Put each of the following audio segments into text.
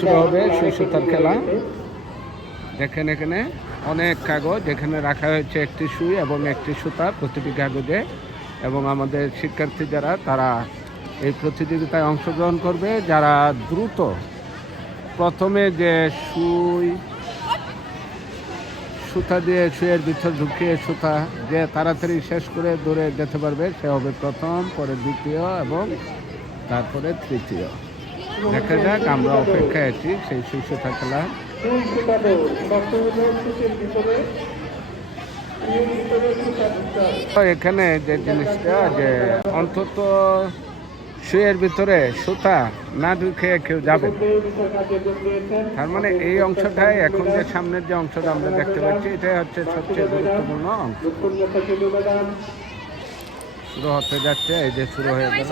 শুরু হবে সুই সুতার খেলা। দেখেন এখানে অনেক কাগজ। এখানে রাখা হয়েছে একটি সুই এবং একটি সুতা প্রতিটি কাগজে এবং আমাদের শিক্ষার্থী যারা, তারা এই প্রতিযোগিতায় অংশগ্রহণ করবে। যারা দ্রুত প্রথমে যে সুই, সুতা দিয়ে সুইয়ের ভিতর ঢুকিয়ে সুতা যে তাড়াতাড়ি শেষ করে দৌড়ে যেতে পারবে, সে হবে প্রথম, পরে দ্বিতীয় এবং তারপরে তৃতীয়। দেখা যাক আমরা অপেক্ষায় আছি, সেই হবে তো এখানে যে জিনিসটা, যে অন্তত শুয়ের ভিতরে সুতা না ঢুকে কেউ যাবে। তার মানে এই অংশটাই এখন যে সামনের যে অংশটা আমরা দেখতে পাচ্ছি, এটাই হচ্ছে সবচেয়ে গুরুত্বপূর্ণ অংশ। শুরু হতে যাচ্ছে, এই যে শুরু হয়ে গেল।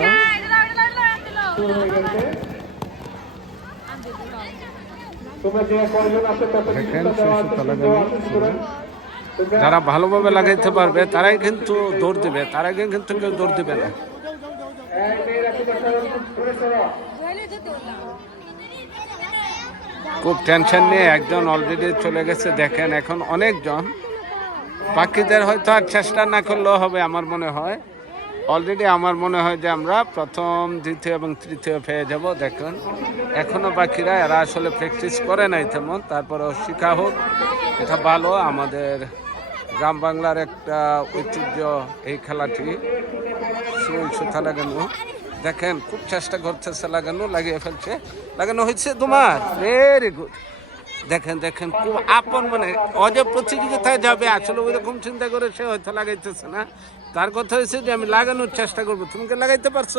যারা ভালোভাবে লাগাইতে পারবে তারাই কিন্তু দৌড় দিবে তার আগে কিন্তু কেউ দৌড় দিবে না। খুব টেনশন নিয়ে একজন অলরেডি চলে গেছে দেখেন এখন অনেকজন। বাকিদের হয়তো আর চেষ্টা না করলেও হবে আমার মনে হয়। অলরেডি আমার মনে হয় যে আমরা প্রথম, দ্বিতীয় এবং তৃতীয় পেয়ে যাব, দেখুন। এখনও বাকিরা, এরা আসলে প্র্যাকটিস করে নাই তেমন, তারপরেও শিখা হোক, এটা ভালো। আমাদের গ্রাম বাংলার একটা ঐতিহ্য, এই খেলাটি সুতা লাগানো। দেখেন, খুব চেষ্টা করতেছে লাগানো, লাগিয়ে ফেলছে। লাগানো হয়েছে তোমার। ভেরি গুড দেখেন দেখেন খুব আপন মানে যে প্রতিযোগিতায় যাবে আসলে ওই রকম চিন্তা করে সে হয়তো লাগাইতেছে না। তার কথা হয়েছে যে আমি লাগানোর চেষ্টা করব। তুমি কি লাগাইতে পারছ?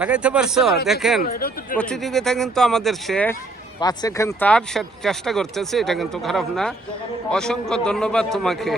লাগাইতে পারছ? দেখেন প্রতিযোগিতা কিন্তু আমাদের শেষ। পাঁচ সেকেন্ড তার সে চেষ্টা করতেছে এটা কিন্তু খারাপ না। অসংখ্য ধন্যবাদ তোমাকে।